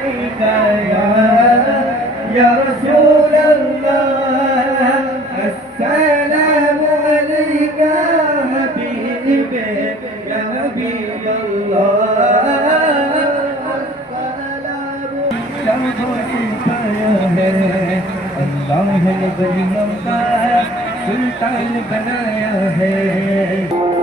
عليك يا رسول الله السلام عليك حبيبي يا حبيب الله السلام अल्लाह ने वलियों का सुल्तान बनाया है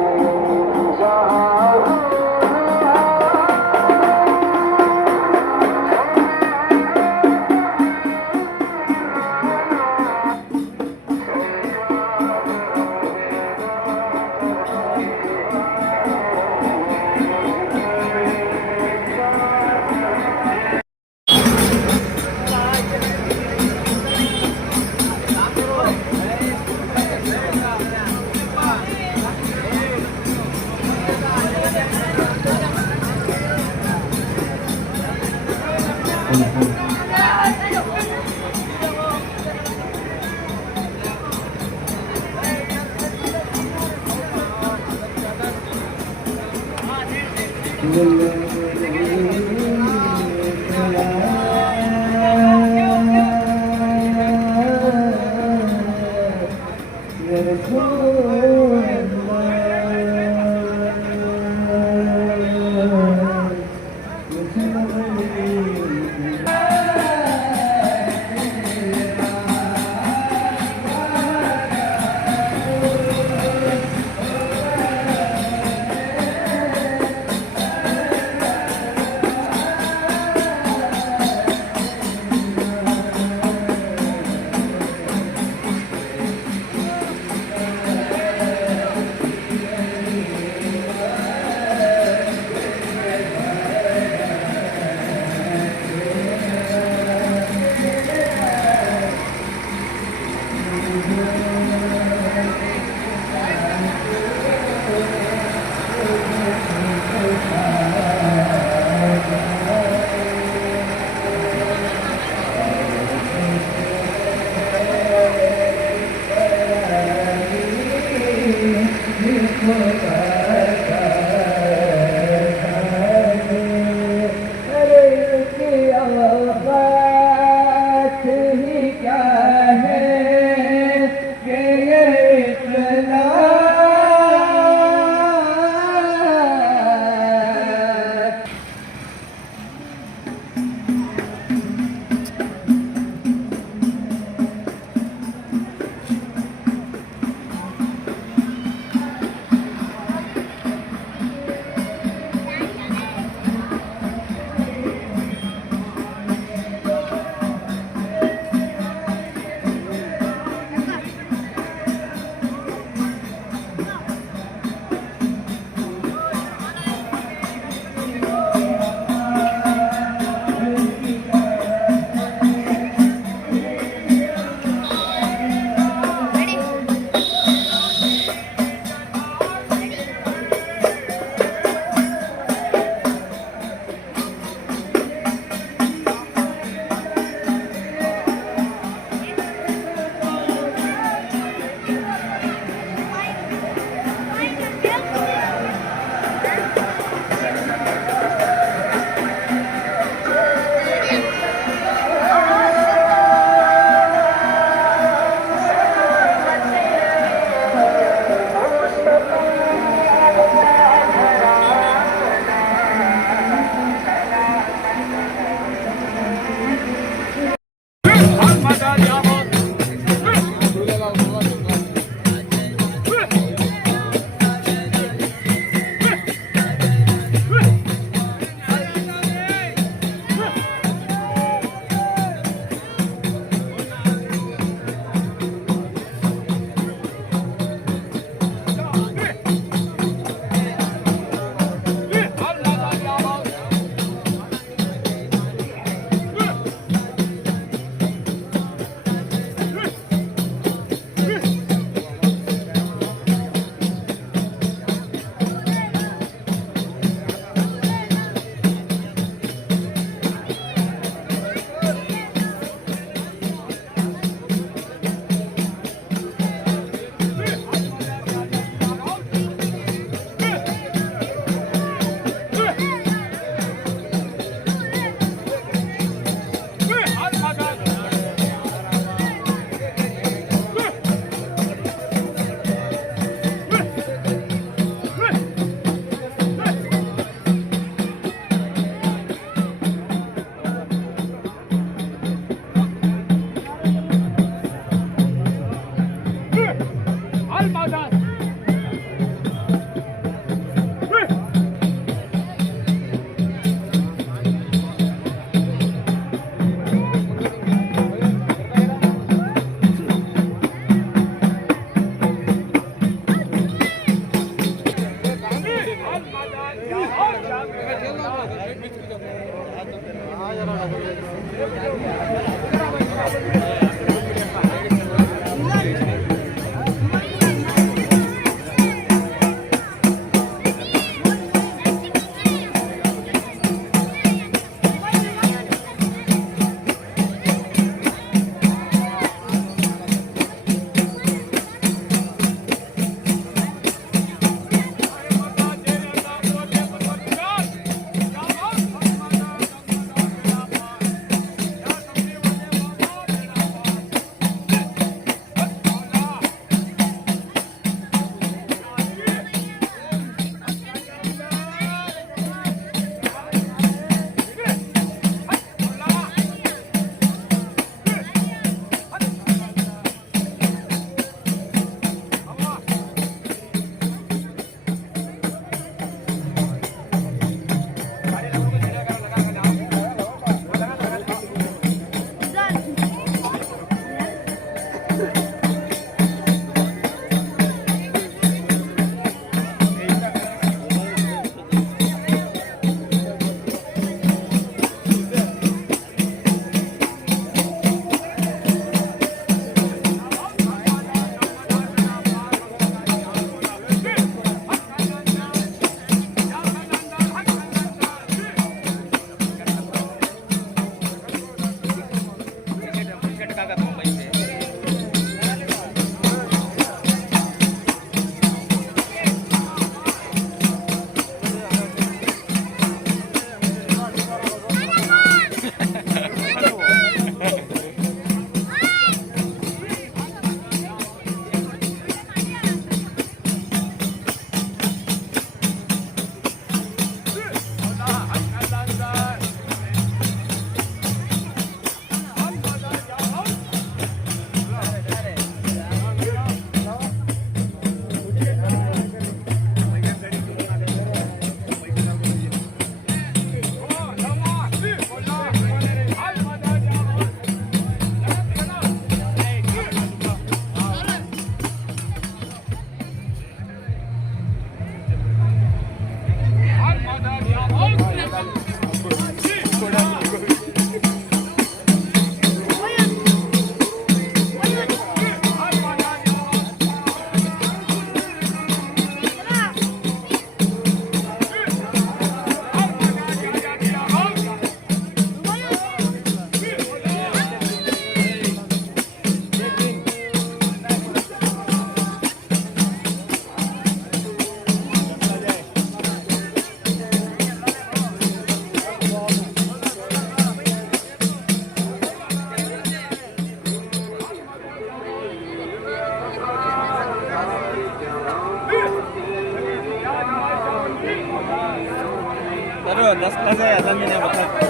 10 clase ya también es bastante.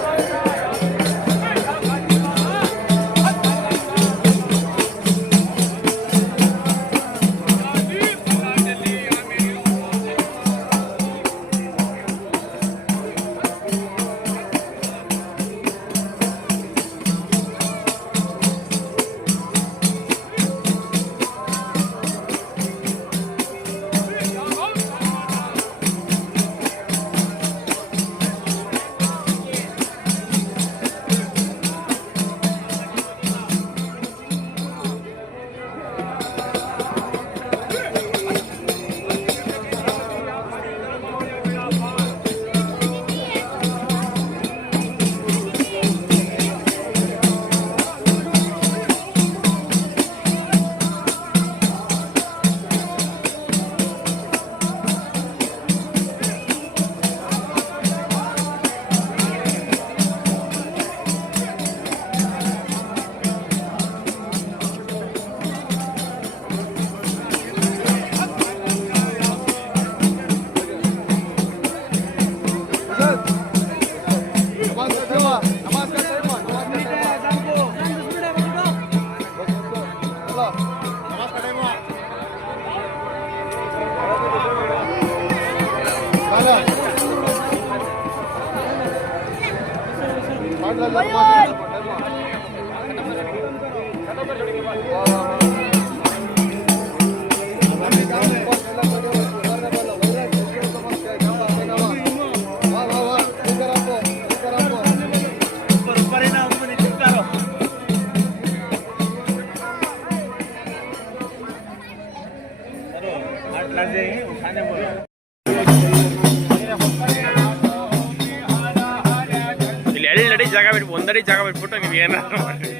ಒಂದಡಿ ಜಾಗ ಬಿಟ್ಬಿಟ್ಟು ನೀವು ಏನಾದ್ರು ಮಾಡಿ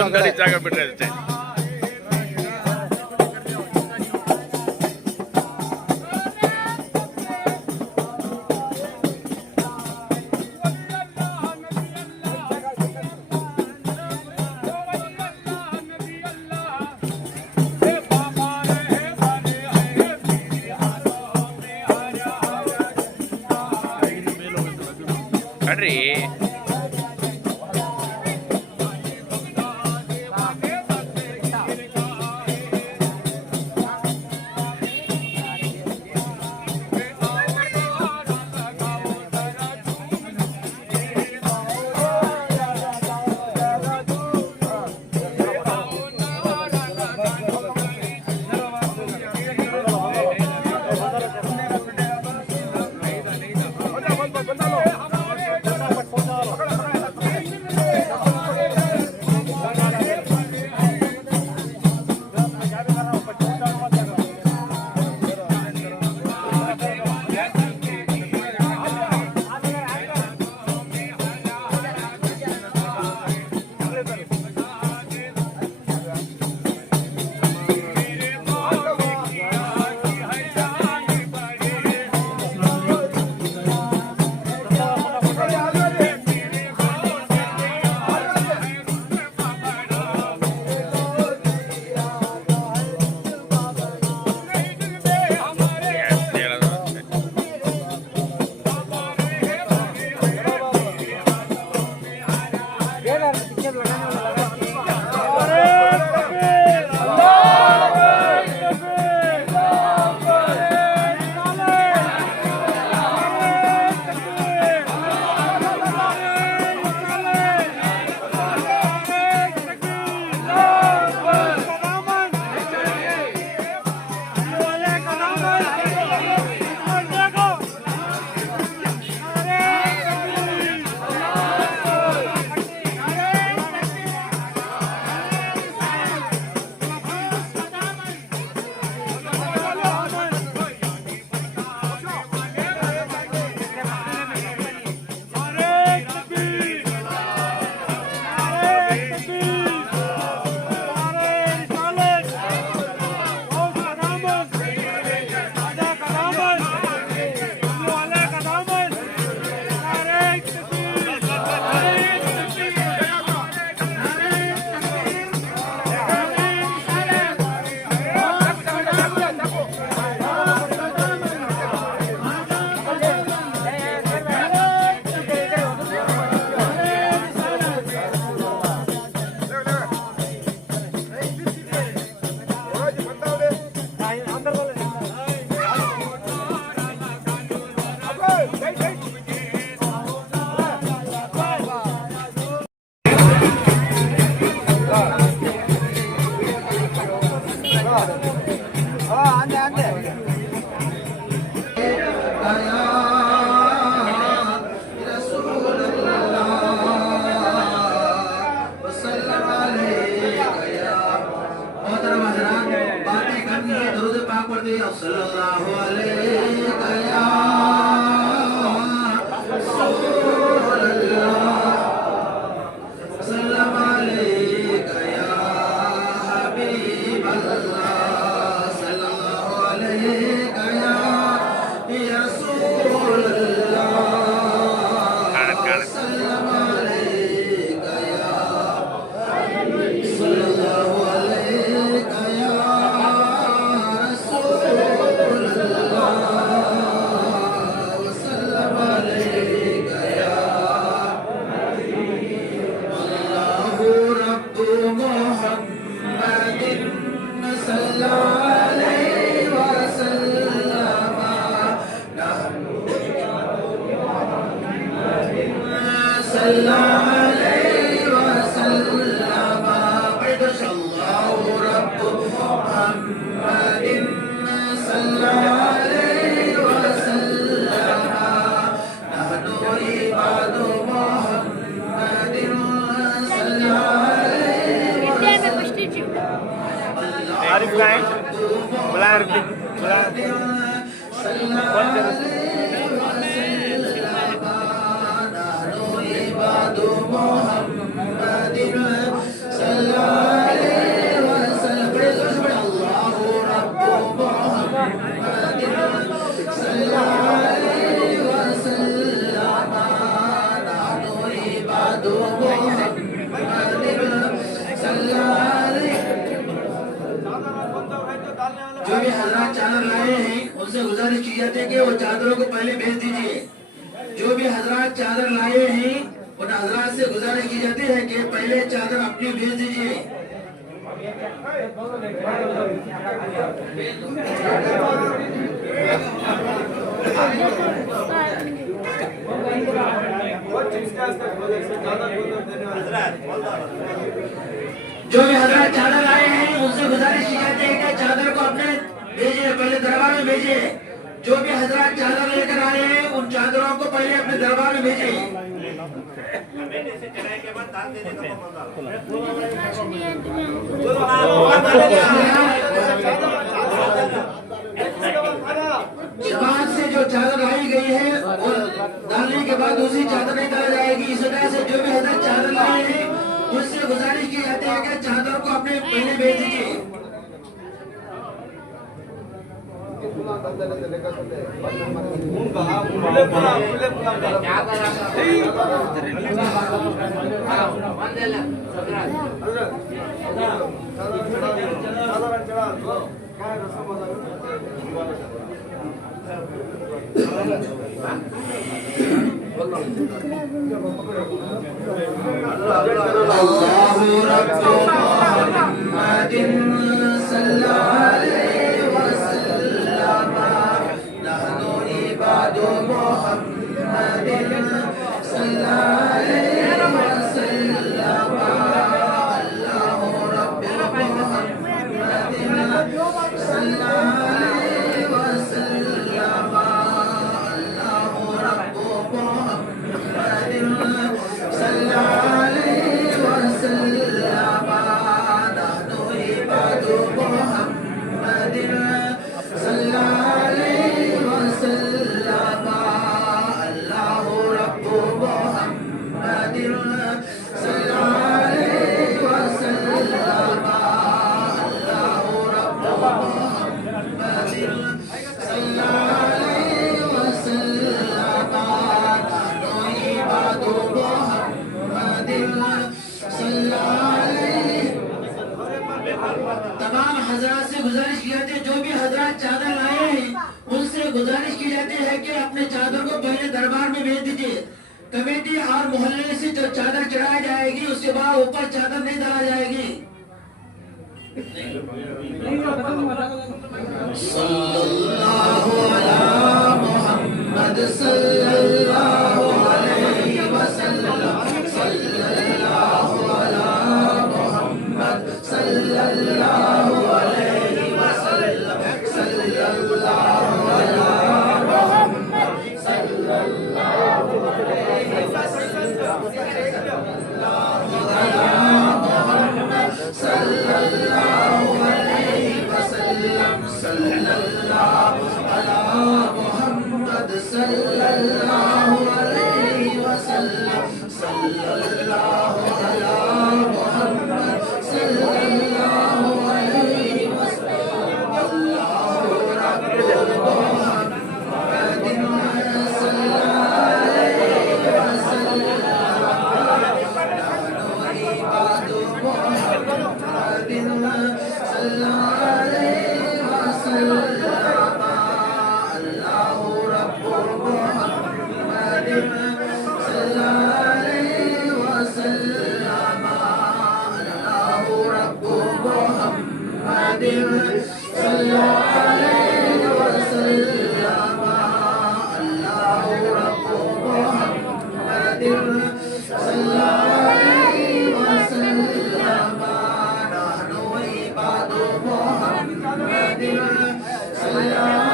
ಒಂದಡಿ ಜಾಗ ಬಿಟ್ರೆ ಅಷ್ಟೇ. ಕಡ್ರಿ Arif kan? Belar belar. जो भी हजरात चादर लाए हैं उनसे गुजारिश की जाती है कि वो चादरों को पहले भेज दीजिए। जो भी हजरात चादर लाए हैं उन हजरात से गुजारिश की जाती है कि पहले चादर अपनी भेज दीजिए। जो भी हजरात चादर आए हैं उनसे गुजारिश की जाती है कि चादर को अपने भेजिए, पहले दरबार में भेजिए। जो भी हजरात चादर लेकर आए हैं उन चादरों को पहले अपने दरबार में भेजिए। समाज से जो चादर लाई गई है और डालने के बाद दूसरी चादर नहीं डाली जाएगी। इस वजह से जो भी हजरत चादर लाए हैं उससे गुजारिश की जाती है कि चादर को अपने पहले भेज दीजिए। अल्लाहु रब्बु मुहम्मदिन सल्लल्लाहु अलैहि वसल्लम नहनु इबादु मुहम्मदिन सल्लल्लाहु अलैहि वसल्लम अल्लाहु रब्बु मुहम्मदिन सल्लल्लाहु अलैहि वसल्लम अल्लाहु रब्बु मुहम्मदिन सल्लल्लाहु अलैहि वसल्लम नहनु इबादु मुहम्मदिन सल्लल्लाहु अलैहि वसल्लम अल्लाहु रब्बु मुहम्मदिन सल्लल्लाहु अलैहि वसल्लम अल्लाहु रब्बु मुहम्मदिन सल्लल्लाहु अलैहि वसल्लम नहनु इबादु मुहम्मदिन सल्लल्लाहु अलैहि। तमाम हजरात से गुजारिश की जाती है, जो भी हजरात चादर लाए हैं उनसे गुजारिश की जाती है कि अपने चादर को पहले दरबार में भेज दीजिए। कमेटी और मोहल्ले से जो चादर चढ़ाई जाएगी उसके बाद ऊपर चादर नहीं डाला जाएगी। सल्लल्लाहु अला मुहम्मद सल्लल्लाहु अलैहि वसल्लम सल्लल्लाहु अला मुहम्मद सल्लल्लाहु अलैहि वसल्लम सल्लल्लाहु अला मुहम्मद सल्लल्लाहु अलैहि वसल्लम सल्लल्लाहु अला मुहम्मद सल्लल्लाहु अलैहि वसल्लम सल्लल्लाहु अला मुहम्मद सल्लल्लाहु अलैहि वसल्लम सल्लल्लाहु अला मुहम्मद सल्लल्लाहु अलैहि वसल्लम अल्लाहु रब्बु मुहम्मदिन सल्लल्लाहु अलैहि वसल्लम नहनु इबादु मुहम्मदिन सल्लल्लाहु अलैहि वसल्लम अल्लाहु रब्बु मुहम्मदिन सल्लल्लाहु अलैहि वसल्लम अल्लाहु रब्बु मुहम्मदिन सल्लल्लाहु अलैहि वसल्लम अल्लाहु रब्बु मुहम्मदिन सल्लल्लाहु अलैहि वसल्लम नहनु इबादु मुहम्मदिन सल्लल्लाहु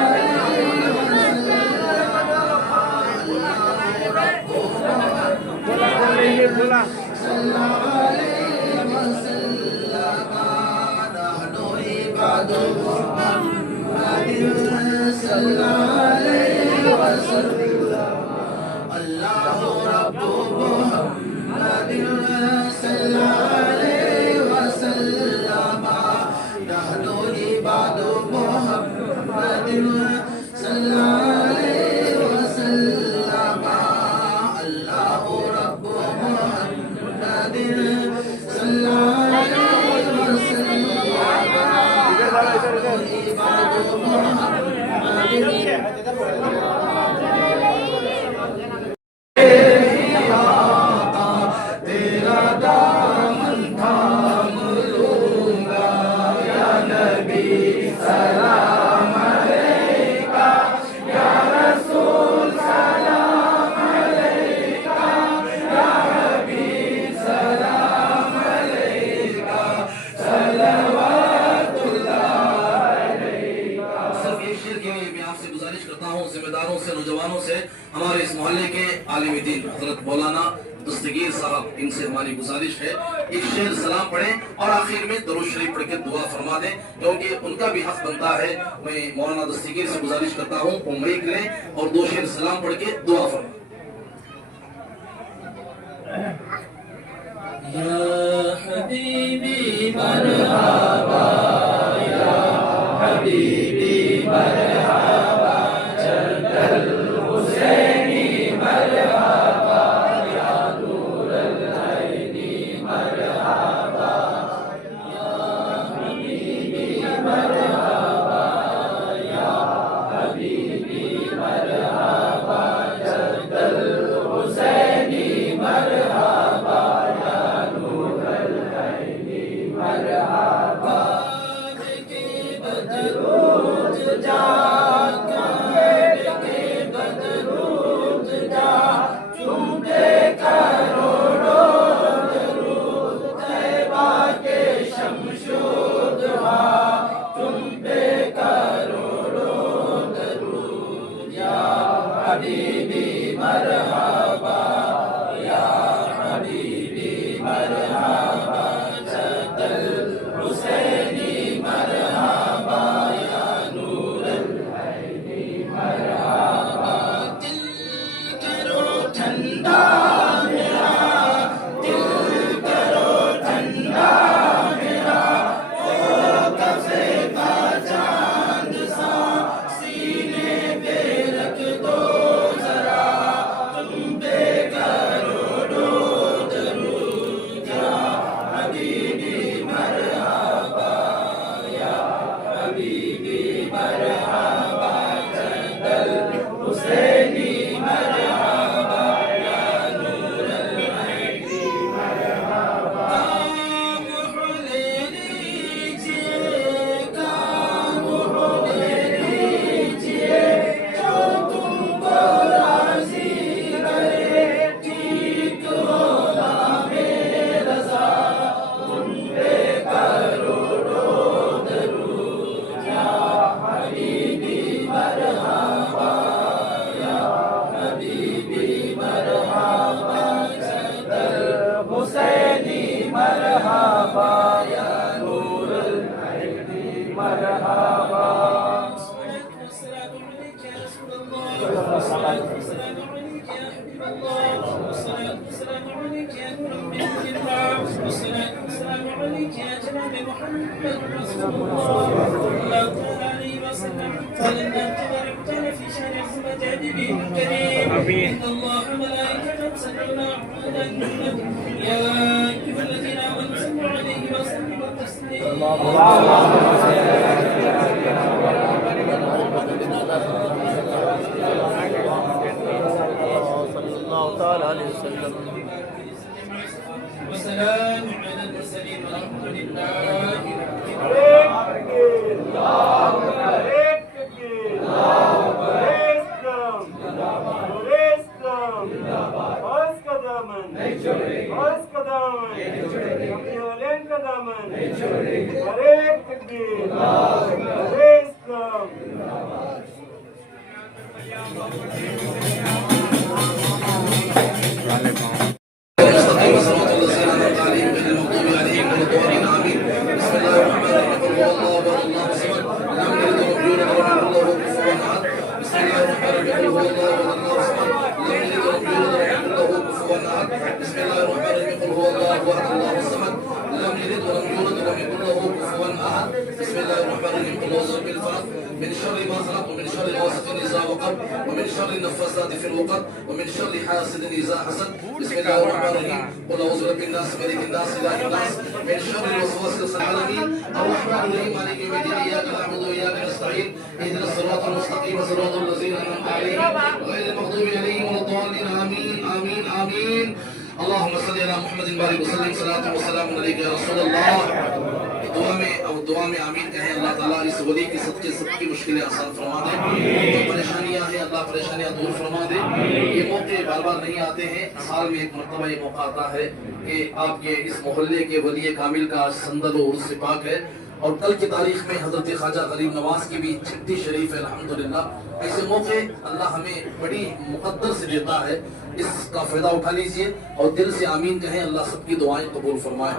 अलैहि वसल्लम सल्लल्लाहु अलैहि वसल्लम नहनु इबादु मुहम्मदिन सल्लल्लाहु अलैहि वसल्लम अल्लाहु रब्बु मुहम्मदिन सल्लल्लाहु अलैहि वसल्लम नहनु इबादु मुहम्मदिन सल्लल्लाहु अलैहि वसल्लम अल्लाहु रब्बु मुहम्मदिन सल्लल्लाहु अलैहि वसल्लम जिम्मेदारों से, नौजवानों से, हमारे इस मोहल्ले के आलिम दीन हजरत मौलाना दस्तगीर साहब, इनसे हमारी गुजारिश है एक शेर सलाम पढ़ें और आखिर में दरूद शरीफ पढ़ के दुआ फरमा दें, क्योंकि उनका भी हक बनता है। मैं मौलाना दस्तगीर से गुजारिश करता हूँ वो माइक लें और 2 शेर सलाम पढ़ के दुआ फरमाएं। या हबीबी मरहबा, या हबीबी मरहबा, जद्दल हुसैनी मरहबा, या नूरल ऐनी मरहबा, या हबीबी मरहबा, या हबीबी मरहबा, जद्दल हुसैनी मरहबा, या नूरल ऐनी मरहबा। के बदरूद जा हबीबी मरहबा, या हबीबी मरहबा, जद्दल हुसैनी मरहबा, या नूरल ऐनी मरहबा। दिल करो ठंडा मेरा, दिल करो ठंडा मेरा, ओ कब्ज़े का चांद सा सीने पे रख दो जरा, तुम पे करोड़ों दरूद, या हबीबी मरहबा, या हबीबी मरहबा, जद्दल हुसैनी मरहबा, या नूरल ऐनी मरहबा। काम ले लीजिए, काम ले लीजिए, जो तुमको राज़ी करे, ठीक होगा मेरा, तुम पे करोड़ों दरूद, या हबीबी मरहबा, या हबीबी मरहबा, जद्दल हुसैनी मरहबा, या नूरल ऐनी मरहबा। والسلام عليك يا رسول الله، والصلاة والسلام عليك يا حبيب الله، والصلاة والسلام عليك يا نور من الله، والصلاة والسلام عليك يا جناب محمد رسول الله صلى الله عليه وسلم. ولما تباركت في شهر الزمجاد به الكريم، إن الله وملائكته يصلون على النبي، يا أيها الذين آمنوا صلوا عليه وسلموا تسليما. وسلام على المرسلين والحمد لله من شر ما خلق ومن شر غاسق إذا وقب ومن शर्रि नफ़्फ़ासाति फिल उक़द व मिन शर्रि हासिदिन इज़ा हसद। बिस्मिल्लाहिर रहमानिर रहीम। क़ुल अऊज़ु बिरब्बिन नास मलिकिन नास इलाहिन नास मिन शर्रिल वसवासिल ख़न्नास अर्रहमानिर रहीम मालिकि यौमिद्दीन इय्याका नअबुदु व इय्याका नस्तईन इहदिनस सिरातल मुस्तक़ीम सिरातल लज़ीना अनअमता अलैहिम गैरिल मग़दूबि अलैहिम वलद्दाल्लीन आमीन आमीन आमीन। अल्लाहुम्मा सल्लि अला मुहम्मदिन व आलिहि वसल्लम सलातु व सलाम अलैका या रसूलल्लाह। दुआ में आमीन कहें। अल्लाह ताला इस वली के सदके सबकी मुश्किलें आसान फरमा दे, जो परेशानियां हैं अल्लाह परेशानियां दूर फरमा दे। ये मौके बार बार नहीं आते हैं, साल में एक मरतबा ये मौका आता है कि आपके इस मोहल्ले के वली कामिल का आज संदल व उर्स पाक है और कल की तारीख में हजरत ख्वाजा गरीब नवाज की भी छठी शरीफ है अल्हम्दुलिल्लाह। ऐसे मौके अल्लाह हमें बड़ी मुकद्दर से देता है, इसका फायदा उठा लीजिए और दिल से आमीन कहें। अल्लाह सबकी दुआएं कबूल फरमाए।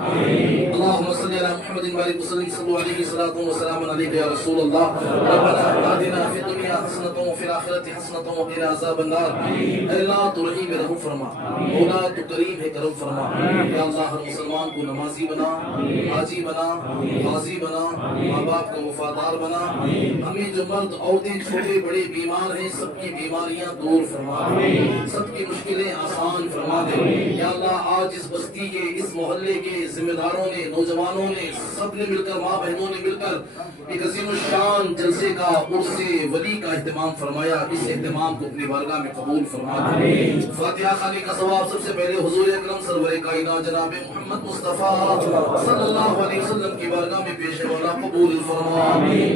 अल्लाहुम्मा सल्लि अला मुहम्मदिन व आलिहि वसल्लम सल्लल्लाहु अलैहि वसल्लम व सलाम अलैका या रसूलल्लाह। रब्बना आतिना फिद दुनिया हसनतन व फिल आखिरति हसनतन व क़िना अज़ाबन्नार। अल्लाह तू रहीम रहम फरमा, मौला तू करीम है करम फरमा। या अल्लाह हर मुसलमान को नमाजी बना, हाजी बना, गाजी बना, माँ बाप का वफादार बना। हमें जो मर्द औरतें छोटे बड़े बीमार हैं सबकी बीमारियां दूर फरमा, सबकी मुश्किलें आसान फरमा दे। या अल्लाह आज इस बस्ती के इस मोहल्ले के जिम्मेदारों ने, नौजवानों ने, सब ने मिलकर, माँ बहनों ने मिलकर एक अजीम शान जलसे का उर्से वली का एहतमाम फरमाया। इस एहतमाम को अपनी बारगाह में कबूल फरमा दे। फातिहा खानी का सवाब सबसे पहले हुजूर अकरम सरवर कायनात जनाब मोहम्मद मुस्तफा सल्लल्लाहु अलैहि वसल्लम की बारगाह में पेश वाला कबूल फरमा।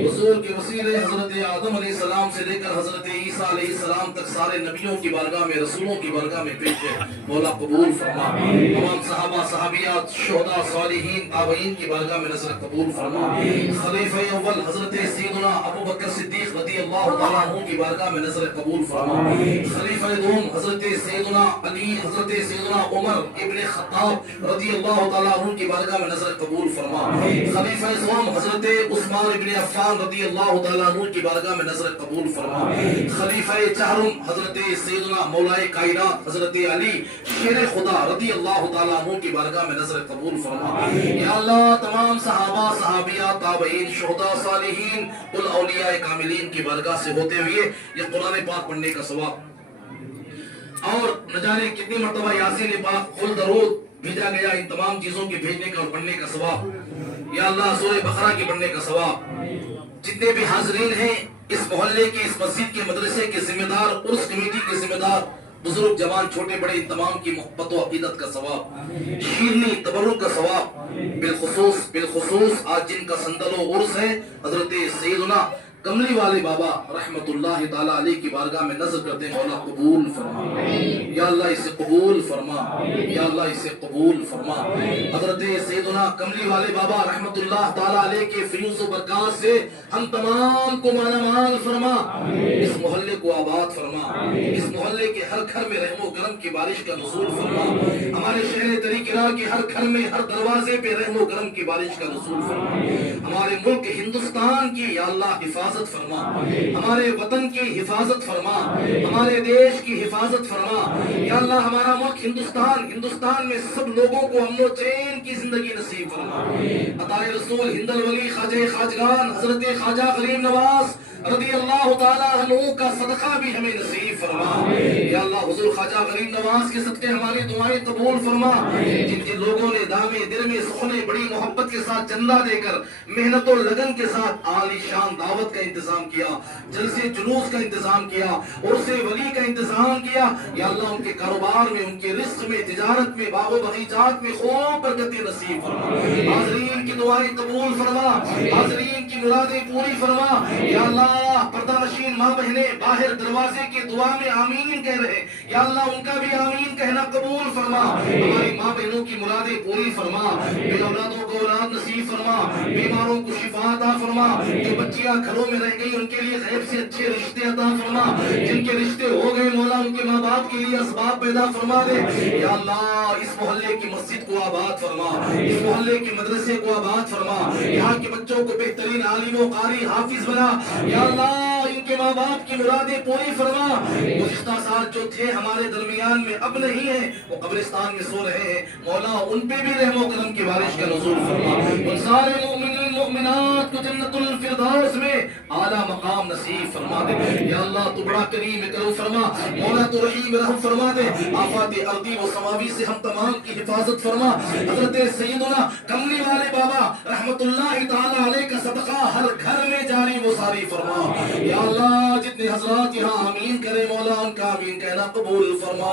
हुजूर के वसीले हजरत आदम अलैहिस्सलाम से लेकर हजरत ईसा अलैहिस्सलाम तक सारे नबियों की बारगाह में, रसूलों की बारगाह में पेश है, मौला कबूल फरमा। तमाम सहाबा सहाबियात शुहदा सालिहीन ताबईन की बारगाह में नज़र कबूल फरमा। खलीफा अव्वल हजरत सैयदना अबू बकर सिद्दीक रज़ियल्लाहु तआला अन्हु की बारगाह में नज़र कबूल फरमा। खलीफा दूम हजरत सैयदना अली, हजरत सैयदना उमर इब्न खत्ताब रज़ियल्लाहु तआला अन्हु की बारगाह में नज़र कबूल फरमा। खलीफा इस्लाम हजरत उस्मान इब्न अफ़्फ़ान रज़ियल्लाहु तआला अन्हु की बारगाह में नज़र कबूल फरमा। खलीफा चाहरुम हजरत सैयदना मौलाए कायनात हजरत अली शेर खुदा रज़ियल्लाहु तआला अन्हु की बारगाह में नज़र कबूल फरमा। या अल्लाह तमाम सहाबा सहाबिया ताबईन शुहदा सालिहीन उल औलिया कामिलीन की बारगाह से होते हुए ये कुरान पाक पढ़ने का सवाब और न जाने कितनी मर्तबा यासीन पाक कुल दरूद भेजा गया, इन तमाम चीजों के भेजने का और पढ़ने का सवाब, या अल्लाह सूरह बकरा की पढ़ने का सवाब। जितने भी हाजरीन हैं इस मोहल्ले के, इस मस्जिद के, मदरसे के जिम्मेदार, उर्स कमेटी के जिम्मेदार, बुजुर्ग जवान छोटे बड़े, इन तमाम की मोहब्बत व अकीदत का सवाब, शीरनी तबर्रुक का सवाब, बिलखुसूस आज जिनका संदलो उर्स है हजरत सैयदना कमली वाले बाबा रहमतुल्लाहि ताला अलैहि की बारगाह में नजर करते हैं। मौला कबूल फरमा, या अल्लाह इसे कबूल फरमा, या अल्लाह इसे कबूल फरमा। हजरत सैयदना कमली वाले बाबा रहमतुल्लाह ताला अलैहि के फयूज़ व बरकत से हम तमाम को मालामाल फरमा, इस मोहल्ले को आबाद फरमा, इस मोहल्ले के हर घर में रहमो करम की बारिश का नुज़ूल फरमा। हमारे शहर तरीक़ा के हर घर में, हर दरवाजे पे रहमो करम की बारिश का नुज़ूल फरमा। हमारे मुल्क हिंदुस्तान की या अल्लाह हिफाजत फरमा, हमारे वतन की हिफाजत फरमा, हमारे देश की हिफाजत फरमा। या अल्लाह हमारा मुल्क हिंदुस्तान में सब लोगों को अमन चैन की जिंदगी नसीब फरमा। अताए रसूल हिंदल वली ख्वाजा खाजगान हजरत ख्वाजा गरीब नवाज रज़ियल्लाहु तआला अन्हु का सदका भी हमें नसीब फरमा। या अल्लाह हुजूर ख्वाजा गरीब नवाज के सदके हमारी दुआएं कबूल फरमा। जिन जिन लोगों ने दामे दिल में सुखने बड़ी मोहब्बत के साथ चंदा देकर मेहनत और लगन के साथ आली शान दावत का इंतजाम किया, जलसे जुलूस का इंतजाम किया, उर्से वली का इंतजाम किया, या अल्लाह उनके कारोबार में, उनके रिस्क में, तिजारत में, बागो बगीचात में खूब बरकतें नसीब फरमा। हाज़रीन की दुआएं कबूल फरमा, हाज़रीन की मुरादें पूरी फरमा। या अल्लाह पर्दानशीन माँ बहने बाहर दरवाजे के दुआ में आमीन कह रहे, या अल्लाह उनका भी आमीन कहना कबूल फरमा। हमारी माँ बहनों की मुरादें पूरी फरमा, औलादों को औलाद नसीब फरमा, बीमारों को शिफा अता फरमा, जो बच्चियां घरों में रह गई उनके लिए गैब से अच्छे रिश्ते अता फरमा, जिनके रिश्ते हो गए मौला उनके माँ बाप के लिए असबाब पैदा फरमा दे। या अल्लाह इस मोहल्ले की मस्जिद को आबाद फरमा, इस मोहल्ले के मदरसे को आबाद फरमा, यहाँ के बच्चों को बेहतरीन आलिम व कारी हाफिज बना। या अल्लाह इनके माँ बाप की मुरादें पूरी फरमा। गुज़िश्ता साल जो थे हमारे दरमियान में अब नहीं है, वो कब्रिस्तान में सो रहे हैं, मौला उन पे भी रहमो करम की बारिश का नुज़ूल फरमा। उन सारे मोमिनीन मोमिनात को जन्नतुल फिरदौस में आला मकाम नसीब फरमा दे। या अल्लाह तू बड़ा करीम करो फरमा, मौला तू रहीम रहम फरमा दे। आफात अर्दी व समावी से हम तमाम की हिफाजत फरमा। हजरत सैयदना कमली वाले बाबा रहमतुल्लाहि ताला अलैह का सदका हर घर में जारी व सारी फरमा। या अल्लाह जितने हजरात यहाँ आमीन करे मौला उनका आमीन कहना कबूल फरमा।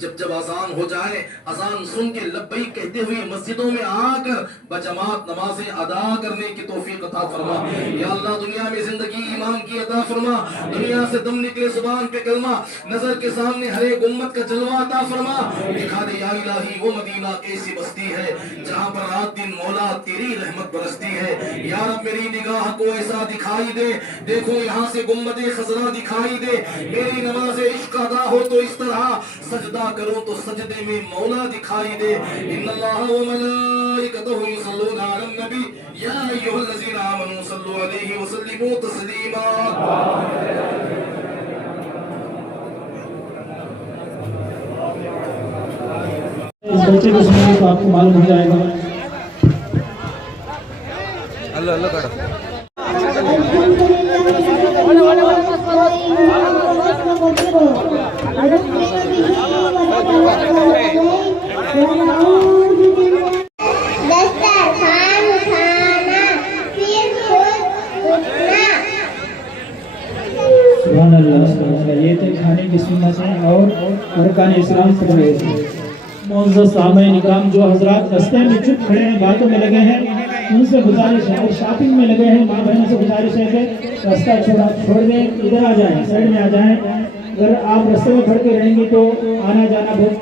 जब जब अजान हो जाए अजान सुन के लब्बैक कहते हुए मस्जिदों में आकर बजमात नमाजें अदा करने की तौफीक अता फरमा। या अल्लाह दुनिया में जिंदगी ईमान की अता फरमा, दुनिया से दम निकले जुबान पे कलमा, नजर के सामने हर एक उम्मत का जलवा अता फरमा। दिखा दे या इलाही वो मदीना कैसी बस्ती है जहाँ पर रात दिन मौला तेरी रहमत बरसती है। या रब मेरी निगाह को ऐसा दिखाई दे, देखो यहाँ से गुम्बदे खजरा दिखाई दे। मेरी नमाज इश्क अदा हो तो इस तरह, सजदा करो तो सजदे में मौला दिखाई दे। इन्नल्लाह व मलाइकतहु युसल्लूना अलन नबी या अय्युहल्लज़ीना आमनू सल्लु अलैहि व सल्लिमू तस्लीमा। इस बच्चे को सुनेंगे तो आपको मालूम हो जाएगा। अल्लाह अल्लाह करो। सुभान अल्लाह। ये थे खाने की सुन्नत है और अरकान इस्लाम पढ़ रहे थे। मुअज़्ज़ज़ सामईन इकराम जो हजरात रास्ते में चुप खड़े हैं, बातों में लगे हैं, उनसे गुजारिश है, और शॉपिंग में लगे हैं माँ बहनों से गुजारिश है कि रास्ता छोड़ दें, इधर आ जाएं, साइड में आ जाएं। अगर आप रास्ते में खड़ के रहेंगे तो आना जाना बहुत